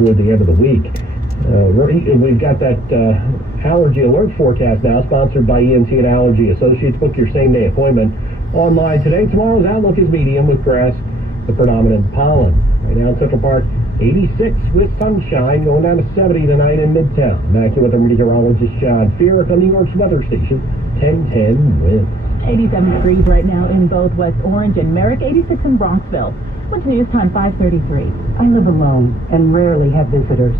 toward the end of the week. We've got that allergy alert forecast now, sponsored by ENT and Allergy Associates. Book your same-day appointment online today. Tomorrow's outlook is medium with grass, the predominant pollen. Right now in Central Park, 86 with sunshine, going down to 70 tonight in Midtown. Back here with our meteorologist John Feerick on New York's weather station, 1010 winds. 87 degrees right now in both West Orange and Merrick, 86 in Bronxville. What's news time, 5:33. I live alone and rarely have visitors.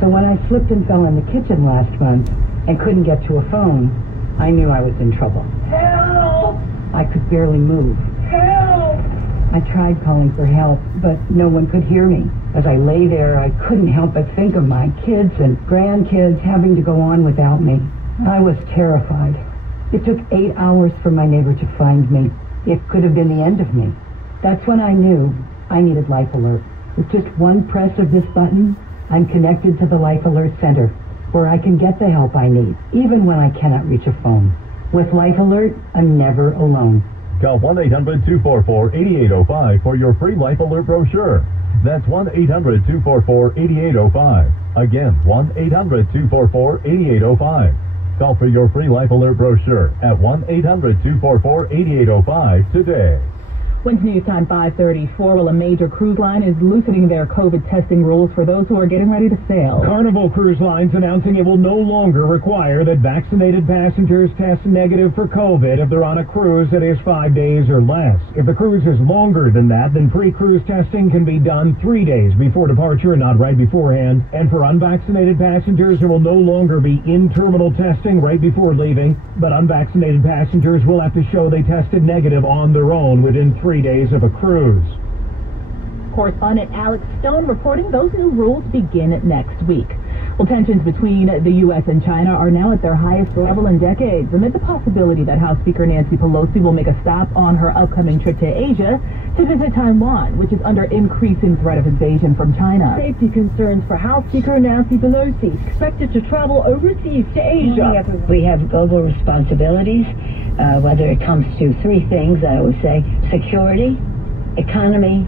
So when I slipped and fell in the kitchen last month and couldn't get to a phone, I knew I was in trouble. Help! I could barely move. Help! I tried calling for help, but no one could hear me. As I lay there, I couldn't help but think of my kids and grandkids having to go on without me. I was terrified. It took 8 hours for my neighbor to find me. It could have been the end of me. That's when I knew I needed Life Alert. With just one press of this button, I'm connected to the Life Alert Center, where I can get the help I need, even when I cannot reach a phone. With Life Alert, I'm never alone. Call 1-800-244-8805 for your free Life Alert brochure. That's 1-800-244-8805. Again, 1-800-244-8805. Call for your free Life Alert brochure at 1-800-244-8805 today. Wednesday news time, 5:34. Well, a major cruise line is loosening their COVID testing rules for those who are getting ready to sail. Carnival Cruise Line's announcing it will no longer require that vaccinated passengers test negative for COVID if they're on a cruise that is 5 days or less. If the cruise is longer than that, then pre-cruise testing can be done 3 days before departure, not right beforehand. And for unvaccinated passengers, there will no longer be in-terminal testing right before leaving, but unvaccinated passengers will have to show they tested negative on their own within 3 days of a cruise. Correspondent Alex Stone reporting those new rules begin next week. Well, tensions between the U.S. and China are now at their highest level in decades, amid the possibility that House Speaker Nancy Pelosi will make a stop on her upcoming trip to Asia to visit Taiwan, which is under increasing threat of invasion from China. Safety concerns for House Speaker Nancy Pelosi, expected to travel overseas to Asia. We have global responsibilities, whether it comes to three things, I would say: security, economy,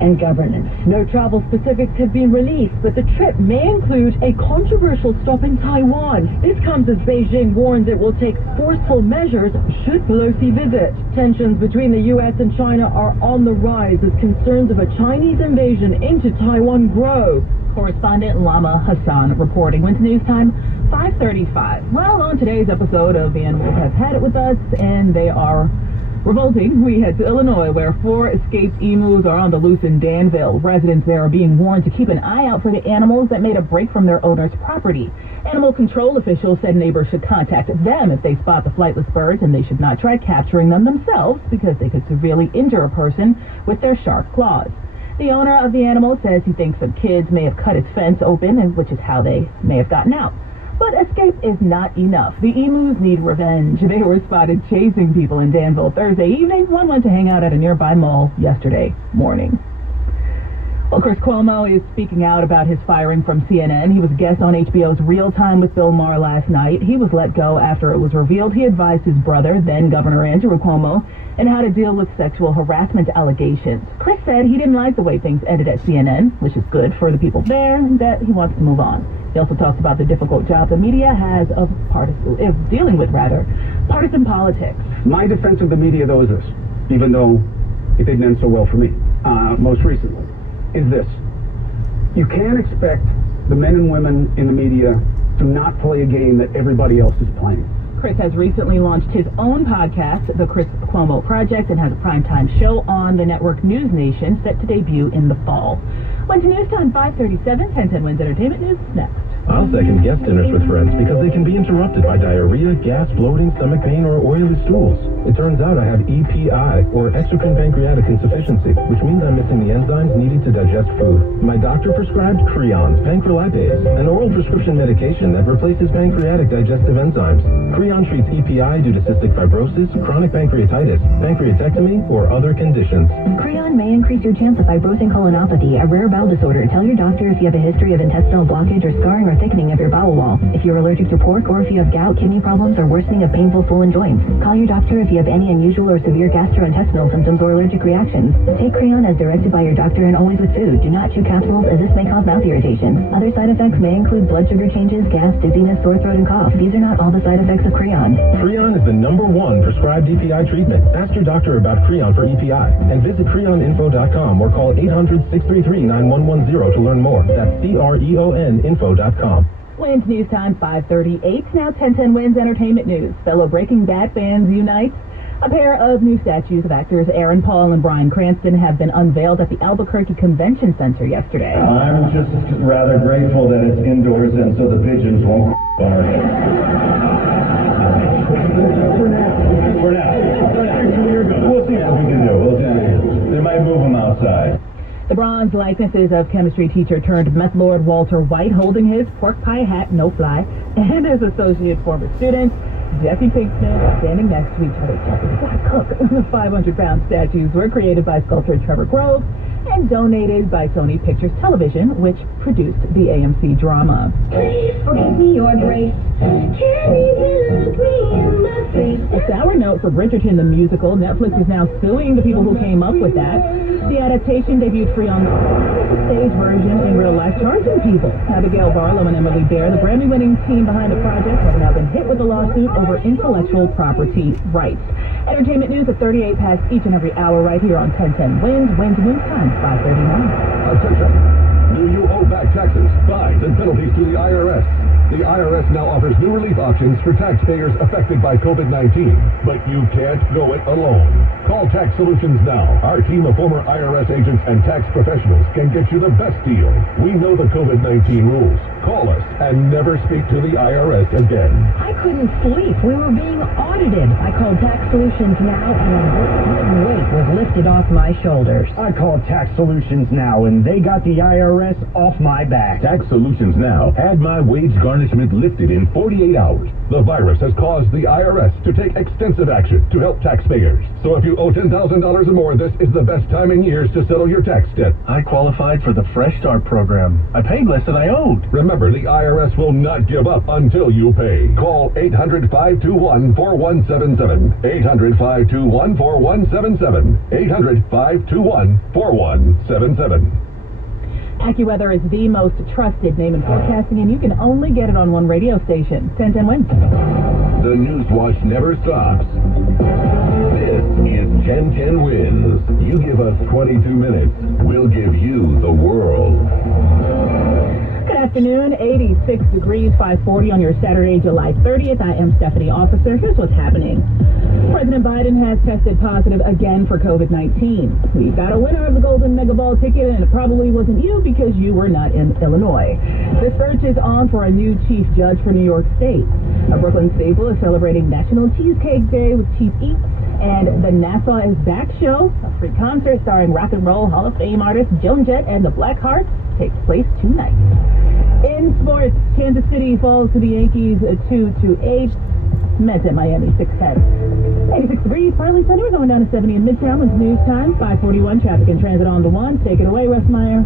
and governance. No travel specifics have been released, but the trip may include a controversial stop in Taiwan. This comes as Beijing warns it will take forceful measures should Pelosi visit. Tensions between the U.S. and China are on the rise as concerns of a Chinese invasion into Taiwan grow. Correspondent Lama Hassan reporting. When's news time? 5:35. Well, on today's episode of The Animals Have Had It With Us, and they are revolting, we head to Illinois, where 4 escaped emus are on the loose in Danville. Residents there are being warned to keep an eye out for the animals that made a break from their owner's property. Animal control officials said neighbors should contact them if they spot the flightless birds, and they should not try capturing them themselves because they could severely injure a person with their sharp claws. The owner of the animal says he thinks some kids may have cut his fence open, and which is how they may have gotten out. But escape is not enough. The emus need revenge. They were spotted chasing people in Danville Thursday evening. One went to hang out at a nearby mall yesterday morning. Well, Chris Cuomo is speaking out about his firing from CNN. He was a guest on HBO's Real Time with Bill Maher last night. He was let go after it was revealed he advised his brother, then Governor Andrew Cuomo, and how to deal with sexual harassment allegations. Chris said he didn't like the way things ended at CNN, which is good for the people there, and that he wants to move on. He also talks about the difficult job the media has of dealing with partisan politics. My defense of the media, though, is this, even though it didn't end so well for me, most recently, is this. You can't expect the men and women in the media to not play a game that everybody else is playing. Chris has recently launched his own podcast, The Chris Cuomo Project, and has a primetime show on the network News Nation set to debut in the fall. When's news time, 5:37, 1010 Wins Entertainment News next. I'll second guest dinners with friends because they can be interrupted by diarrhea, gas, bloating, stomach pain, or oily stools. It turns out I have EPI, or exocrine pancreatic insufficiency, which means I'm missing the enzymes needed to digest food. My doctor prescribed Creon's pancrelipase, an oral prescription medication that replaces pancreatic digestive enzymes. Creon treats EPI due to cystic fibrosis, chronic pancreatitis, pancreatectomy, or other conditions. Creon may increase your chance of fibrosing colonopathy, a rare bowel disorder. Tell your doctor if you have a history of intestinal blockage or scarring or thickening of your bowel wall. If you're allergic to pork, or if you have gout, kidney problems, or worsening of painful swollen joints, call your doctor if you have any unusual or severe gastrointestinal symptoms or allergic reactions. Take Creon as directed by your doctor and always with food. Do not chew capsules, as this may cause mouth irritation. Other side effects may include blood sugar changes, gas, dizziness, sore throat, and cough. These are not all the side effects of Creon. Creon is the #1 prescribed EPI treatment. Ask your doctor about Creon for EPI and visit creoninfo.com or call 800-633-9110 to learn more. That's CREONinfo.com. Winds News Time 5:38. Now 1010 Winds Entertainment News. Fellow Breaking Bad fans unite. A pair of new statues of actors Aaron Paul and Bryan Cranston have been unveiled at the Albuquerque Convention Center yesterday. I'm just rather grateful that it's indoors and so the pigeons won't on our heads. For now. We'll see what we can do. They might move them outside. The bronze likenesses of chemistry teacher turned meth lord Walter White holding his pork pie hat, no fly, and his associate former student Jesse Pinkman standing next to each other. Jesse's got to cook. The 500-pound statues were created by sculptor Trevor Grove and donated by Sony Pictures Television, which produced the AMC drama. Please forgive me your grace. Can you look me in my face? A sour note for Bridgerton the musical. Netflix is now suing the people who came up with that. The adaptation debuted free on the stage version in real life, charging people. Abigail Barlow and Emily Bear, the Grammy-winning team behind the project, have now been hit with a lawsuit over intellectual property rights. Entertainment news at 38 past each and every hour right here on 1010 Winds. Winds News Time 5:39. Attention! Do you owe back taxes, fines, and penalties to the IRS? The IRS now offers new relief options for taxpayers affected by COVID-19, but you can't go it alone. Call Tax Solutions now. Our team of former IRS agents and tax professionals can get you the best deal. We know the COVID-19 rules. Call us and never speak to the IRS again. I couldn't sleep. We were being audited. I called Tax Solutions now, and a weight was lifted off my shoulders. I called Tax Solutions now, and they got the IRS off my back. Tax Solutions Now had my wage garnishment lifted in 48 hours. The virus has caused the IRS to take extensive action to help taxpayers. So if you owe $10,000 or more, this is the best time in years to settle your tax debt. I qualified for the Fresh Start program. I paid less than I owed. Remember, the IRS will not give up until you pay. Call 800-521-4177. 800-521-4177. 800-521-4177. AccuWeather is the most trusted name in forecasting, and you can only get it on one radio station. 1010 Winds. The Newswatch never stops. This is 1010 Winds. You give us 22 minutes, we'll give you the world. Good afternoon, 86 degrees, 540 on your Saturday, July 30th. I am Stephanie Officer. Here's what's happening. President Biden has tested positive again for COVID-19. We've got a winner of the Golden Mega Ball ticket, and it probably wasn't you because you were not in Illinois. The search is on for a new chief judge for New York State. A Brooklyn staple is celebrating National Cheesecake Day with Chief Eats, and the Nassau is Back show, a free concert starring Rock and Roll Hall of Fame artist Joan Jett and the Blackhearts, takes place tonight. In sports, Kansas City falls to the Yankees 2-8. Mets at Miami 6-10. 86 degrees, partly sunny. We're going down to 70 in Midtown with news time. 541 traffic and transit on the one. Take it away, Russ Meyer.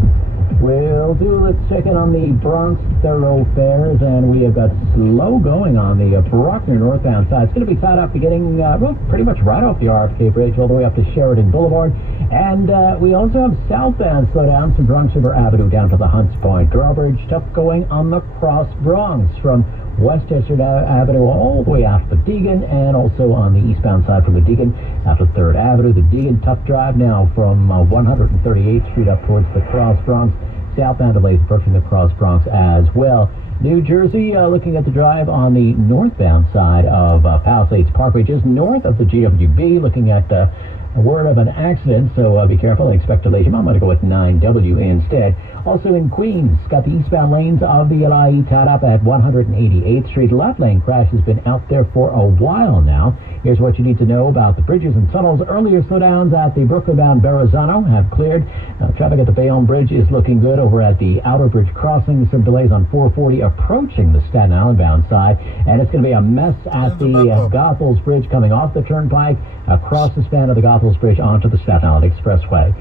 Will do. Let's check in on the Bronx thoroughfares, and we have got slow going on the Bruckner northbound side. It's going to be tied up beginning, pretty much right off the RFK Bridge all the way up to Sheridan Boulevard. And we also have southbound slowdowns from Bronx River Avenue down to the Hunts Point Drawbridge. Tough going on the Cross Bronx from Westchester Avenue all the way out to the Deegan, and also on the eastbound side from the Deegan out to 3rd Avenue. The Deegan tough drive now from 138th Street up towards the Cross Bronx. Southbound delays approaching the Cross Bronx as well. New Jersey, looking at the drive on the northbound side of Palisades Parkway, just north of the GWB, looking at a word of an accident, so be careful. Expect delays. You might want to go with 9W instead. Also in Queens, got the eastbound lanes of the LIE tied up at 188th Street. Left lane crash has been out there for a while now. Here's what you need to know about the bridges and tunnels. Earlier slowdowns at the Brooklyn-bound Verrazano have cleared. Traffic at the Bayonne Bridge is looking good over at the Outer Bridge crossing. Some delays on 440 approaching the Staten Island bound side. And it's going to be a mess at the Goethals Bridge coming off the Turnpike across the span of the Goethals Bridge onto the Staten Island Expressway.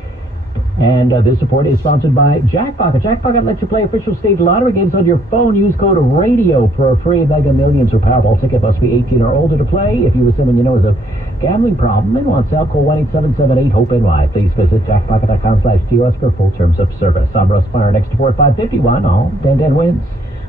And this report is sponsored by Jackpocket. Jackpocket lets you play official state lottery games on your phone. Use code RADIO for a free Mega Millions or Powerball ticket. Must be 18 or older to play. If you or someone you know has a gambling problem and wants help, call 1-877-8-HOPE-NY. Please visit jackpocket.com/TOS for full terms of service. I'm Russ Meyer. Next report 551 on 10 wins.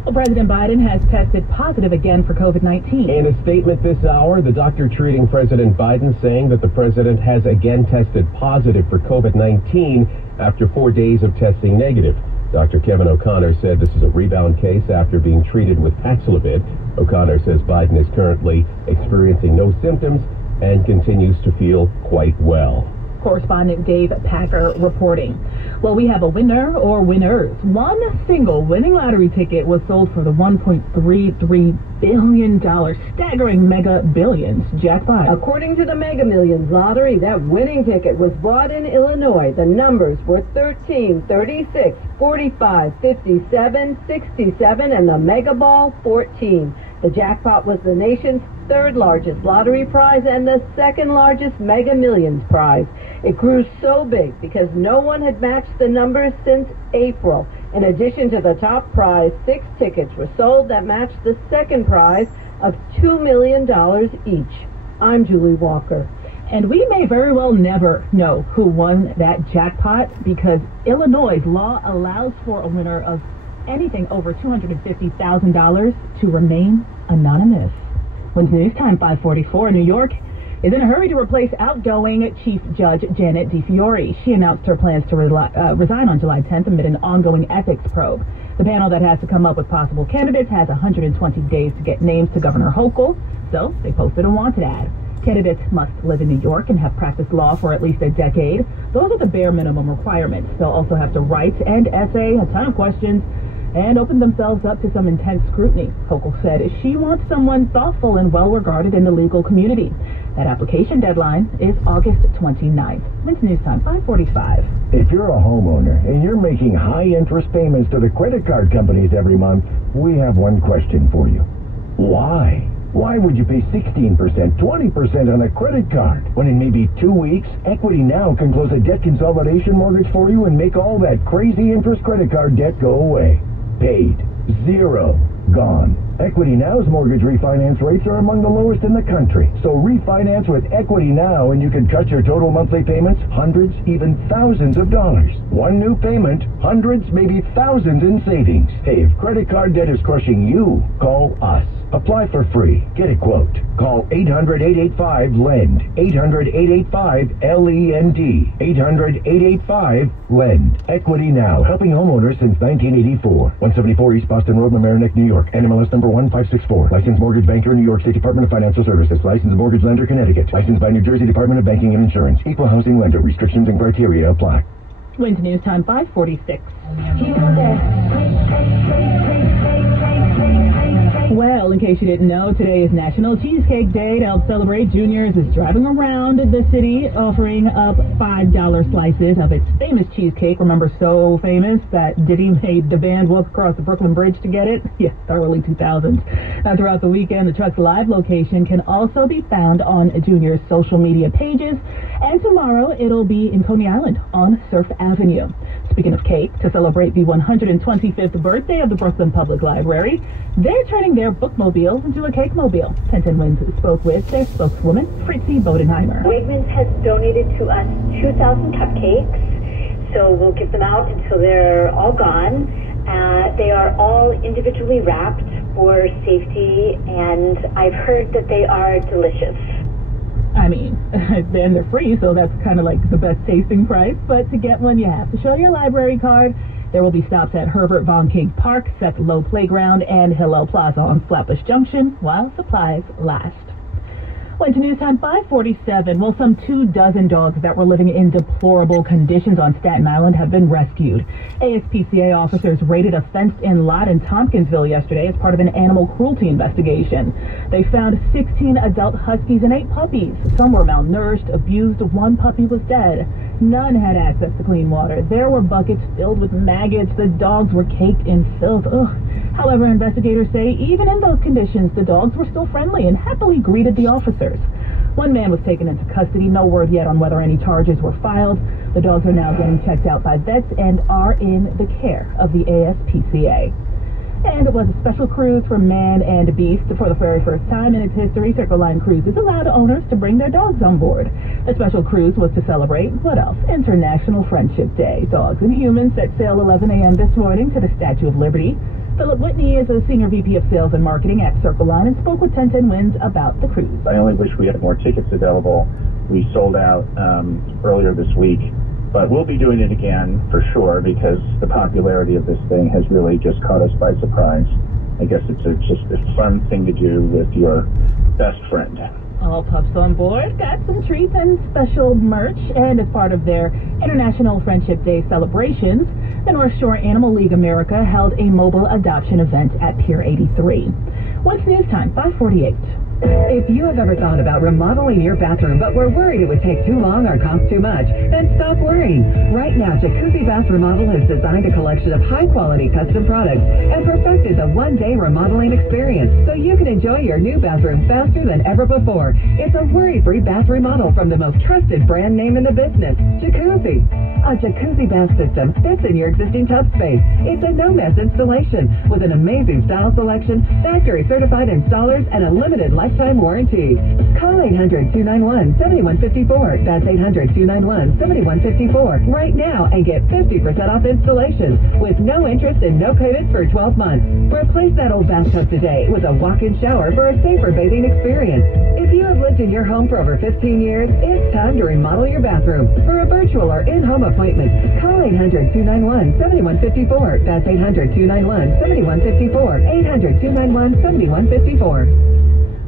Well, President Biden has tested positive again for COVID-19. In a statement this hour, the doctor treating President Biden saying that the president has again tested positive for COVID-19 after 4 days of testing negative. Dr. Kevin O'Connor said this is a rebound case after being treated with Paxlovid. O'Connor says Biden is currently experiencing no symptoms and continues to feel quite well. Correspondent Dave Packer reporting. Well, we have a winner or winners. One single winning lottery ticket was sold for the $1.33 billion staggering Mega Billions jackpot. According to the Mega Millions lottery, that winning ticket was bought in Illinois. The numbers were 13, 36, 45, 57, 67, and the Mega Ball 14. The jackpot was the nation's third largest lottery prize and the second largest Mega Millions prize. It grew so big because no one had matched the numbers since April. In addition to the top prize, 6 tickets were sold that matched the second prize of $2 million each. I'm Julie Walker. And we may very well never know who won that jackpot because Illinois' law allows for a winner of anything over $250,000 to remain anonymous. When's News Time 544, New York is in a hurry to replace outgoing Chief Judge Janet DeFiore. She announced her plans to resign on July 10th amid an ongoing ethics probe. The panel that has to come up with possible candidates has 120 days to get names to Governor Hochul, so they posted a wanted ad. Candidates must live in New York and have practiced law for at least a decade. Those are the bare minimum requirements. They'll also have to write and essay a ton of questions and open themselves up to some intense scrutiny. Hochul said she wants someone thoughtful and well-regarded in the legal community. That application deadline is August 29th. When's News Time 545. If you're a homeowner and you're making high-interest payments to the credit card companies every month, we have one question for you. Why? Why would you pay 16%, 20% on a credit card when in maybe 2 weeks, Equity Now can close a debt consolidation mortgage for you and make all that crazy interest credit card debt go away? Paid. Zero. Gone. Equity Now's mortgage refinance rates are among the lowest in the country. So refinance with Equity Now and you can cut your total monthly payments hundreds, even thousands of dollars. One new payment, hundreds, maybe thousands in savings. Hey, if credit card debt is crushing you, call us. Apply for free. Get a quote. Call 800-885-LEND. 800-885-LEND. 800-885-LEND. Equity Now, helping homeowners since 1984. 174 East Boston Road, Mamaroneck, New York. NMLS number 1564. Licensed mortgage banker, New York State Department of Financial Services. Licensed mortgage lender, Connecticut. Licensed by New Jersey Department of Banking and Insurance. Equal housing lender. Restrictions and criteria apply. When's News Time 546. Well, in case you didn't know, today is National Cheesecake Day. To help celebrate, Junior's is driving around the city offering up $5 slices of its famous cheesecake. Remember, so famous that Diddy made the band walk across the Brooklyn Bridge to get it? Yeah, the early 2000s. Now, throughout the weekend, the truck's live location can also be found on Junior's social media pages. And tomorrow, it'll be in Coney Island on Surf Avenue. Speaking of cake, to celebrate the 125th birthday of the Brooklyn Public Library, they're turning their bookmobiles into a cake-mobile. 1010 Wins spoke with their spokeswoman, Fritzi Bodenheimer. Wegmans has donated to us 2,000 cupcakes, so we'll give them out until they're all gone. They are all individually wrapped for safety, and I've heard that they are delicious. I mean, then they're free, so that's kind of like the best tasting price. But to get one, you have to show your library card. There will be stops at Herbert Von King Park, Seth Low Playground, and Hillel Plaza on Flatbush Junction while supplies last. Went to News Time 547. Well, some 24 dogs that were living in deplorable conditions on Staten Island have been rescued. ASPCA officers raided a fenced-in lot in Tompkinsville yesterday as part of an animal cruelty investigation. They found 16 adult huskies and 8 puppies. Some were malnourished, abused. 1 puppy was dead. None had access to clean water. There were buckets filled with maggots. The dogs were caked in filth. Ugh. However, investigators say even in those conditions, the dogs were still friendly and happily greeted the officers. One man was taken into custody. No word yet on whether any charges were filed. The dogs are now getting checked out by vets and are in the care of the ASPCA. And it was a special cruise for man and beast. For the very first time in its history, Circle Line Cruises allowed owners to bring their dogs on board. The special cruise was to celebrate, what else? International Friendship Day. Dogs and humans set sail 11 a.m. this morning to the Statue of Liberty. Philip Whitney is a senior VP of sales and marketing at Circle Line and spoke with 1010 Winds about the cruise. I only wish we had more tickets available. We sold out earlier this week. But we'll be doing it again for sure because the popularity of this thing has really just caught us by surprise. I guess it's just a fun thing to do with your best friend. All pups on board got some treats and special merch, and as part of their International Friendship Day celebrations, the North Shore Animal League America held a mobile adoption event at Pier 83. What's news time? 5:48. If you have ever thought about remodeling your bathroom but were worried it would take too long or cost too much, then stop worrying. Right now, Jacuzzi Bath Remodel has designed a collection of high-quality custom products and perfected the one-day remodeling experience so you can enjoy your new bathroom faster than ever before. It's a worry-free bath remodel from the most trusted brand name in the business, Jacuzzi. A Jacuzzi bath system fits in your existing tub space. It's a no-mess installation with an amazing style selection, factory-certified installers, and a limited lifetime warranty. Call 800-291-7154. That's 800-291-7154 right now and get 50% off installation with no interest and no payment for 12 months. Replace that old bathtub today with a walk-in shower for a safer bathing experience. If you have lived in your home for over 15 years, it's time to remodel your bathroom. For a virtual or in-home appointment, call 800-291-7154. That's 800-291-7154. 800-291-7154.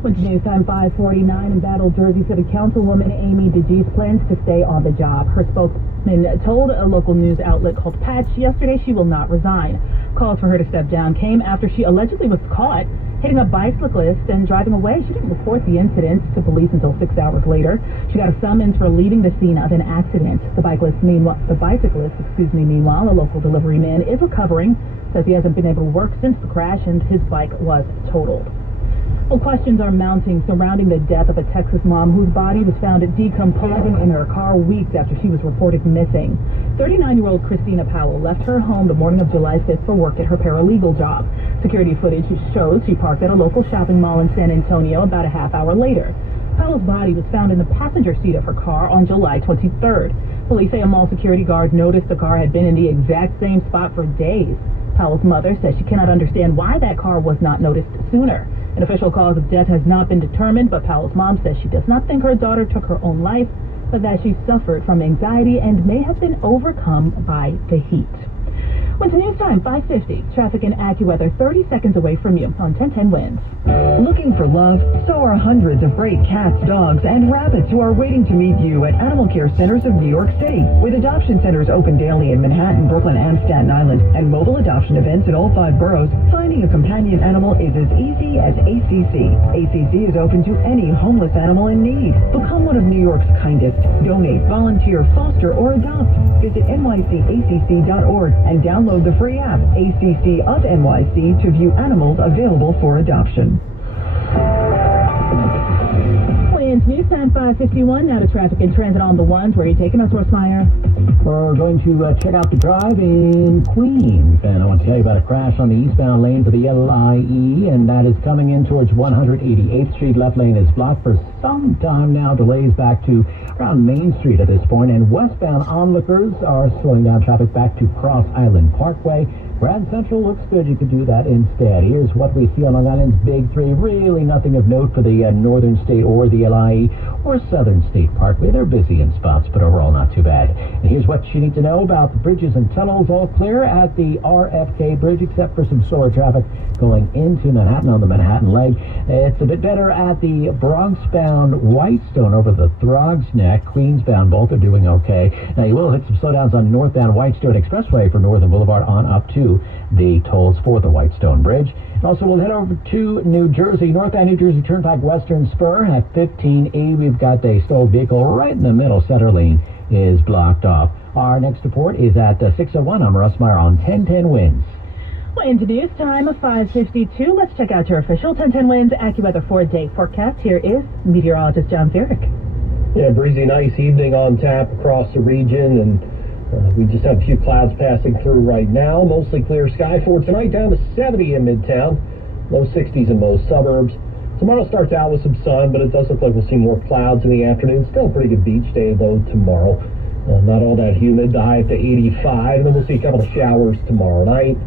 What's news time 5:49, embattled Jersey City Councilwoman Amy DeGise plans to stay on the job. Her spokesman told a local news outlet called Patch yesterday she will not resign. Calls for her to step down came after she allegedly was caught hitting a bicyclist and driving away. She didn't report the incident to police until 6 hours later. She got a summons for leaving the scene of an accident. The bicyclist, meanwhile, a local delivery man, is recovering. Says he hasn't been able to work since the crash and his bike was totaled. Well, questions are mounting surrounding the death of a Texas mom whose body was found decomposing in her car weeks after she was reported missing. 39-year-old Christina Powell left her home the morning of July 5th for work at her paralegal job. Security footage shows she parked at a local shopping mall in San Antonio about a half hour later. Powell's body was found in the passenger seat of her car on July 23rd. Police say a mall security guard noticed the car had been in the exact same spot for days. Powell's mother says she cannot understand why that car was not noticed sooner. An official cause of death has not been determined, but Powell's mom says she does not think her daughter took her own life, but that she suffered from anxiety and may have been overcome by the heat. What's news time? 5:50. Traffic and AccuWeather 30 seconds away from you on 1010 Winds. Looking for love? So are hundreds of great cats, dogs, and rabbits who are waiting to meet you at Animal Care Centers of New York City. With adoption centers open daily in Manhattan, Brooklyn, and Staten Island, and mobile adoption events in all 5 boroughs, finding a companion animal is as easy as ACC. ACC is open to any homeless animal in need. Become one of New York's kindest. Donate, volunteer, foster, or adopt. Visit nycacc.org and download the free app, ACC of NYC, to view animals available for adoption. Winds news time 5:51. Now to traffic and transit on the ones. Where are you taking us, Rossmeyer? We're going to check out the drive in Queens, and I want to tell you about a crash on the eastbound lane for the LIE, and that is coming in towards 188th Street. Left lane is blocked for some time now. Delays back to around Main Street at this point, and westbound onlookers are slowing down traffic back to Cross Island Parkway. Grand Central looks good. You could do that instead. Here's what we see on Long Island's Big Three. Really nothing of note for the Northern State or the LIE or Southern State Parkway. They're busy in spots, but overall not too bad. And here's what you need to know about the bridges and tunnels. All clear at the RFK Bridge, except for some slower traffic going into Manhattan on the Manhattan leg. It's a bit better at the Bronx-bound Whitestone over the Throgs Neck. Queens-bound both are doing okay. Now you will hit some slowdowns on northbound Whitestone Expressway for Northern Boulevard on up to the tolls for the Whitestone Bridge. And also we'll head over to New Jersey, northbound New Jersey Turnpike Western Spur at 15E. We've got a stalled vehicle right in the middle. Center lane is blocked off. Our next report is at 6:01. I'm Russ Meyer on 1010 Winds. into news time of 5:52. Let's check out your official 1010 Winds AccuWeather 4-day forecast. Here is meteorologist John Furick. Yeah, breezy, nice evening on tap across the region, and we just have a few clouds passing through right now. Mostly clear sky for tonight, down to 70 in Midtown, low 60s in most suburbs. Tomorrow starts out with some sun, but it does look like we'll see more clouds in the afternoon. Still a pretty good beach day, though, tomorrow. Not all that humid, the high up to 85, and then we'll see a couple of showers tomorrow night.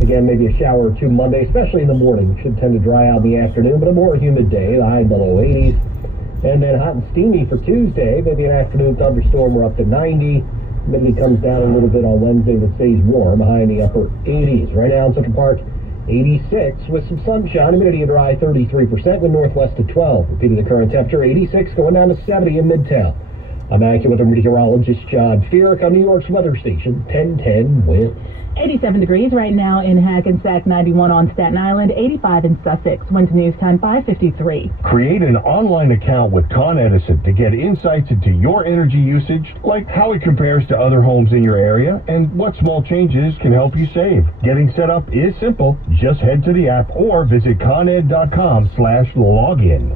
Again, maybe a shower or two Monday, especially in the morning. Should tend to dry out in the afternoon, but a more humid day, the high in the low 80s. And then hot and steamy for Tuesday, maybe an afternoon thunderstorm, we're up to 90. Humidity comes down a little bit on Wednesday, but stays warm, high in the upper 80s. Right now in Central Park, 86 with some sunshine, humidity and dry 33%, wind northwest to 12. Repeating the current temperature, 86 going down to 70 in Midtown. I'm AccuWeather meteorologist John Furick on New York's weather station, 1010 Winds. 87 degrees right now in Hackensack, 91 on Staten Island, 85 in Sussex. Winds news time 5:53. Create an online account with Con Edison to get insights into your energy usage, like how it compares to other homes in your area and what small changes can help you save. Getting set up is simple. Just head to the app or visit coned.com/login.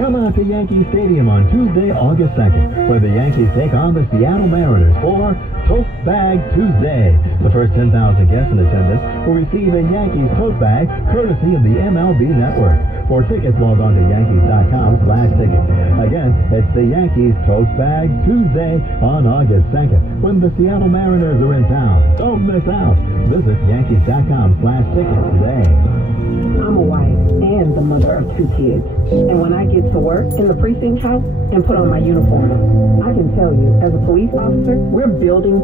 Come out to Yankee Stadium on Tuesday, August 2nd, where the Yankees take on the Seattle Mariners for Tote Bag Tuesday. The first 10,000 guests in attendance will receive a Yankees tote bag courtesy of the MLB Network. For tickets, log on to yankees.com/tickets. Again, it's the Yankees Tote Bag Tuesday on August 2nd, when the Seattle Mariners are in town. Don't miss out. Visit yankees.com/tickets today. I'm a wife and the mother of 2 kids. And when I get to work in the precinct house and put on my uniform, I can tell you, as a police officer, we're building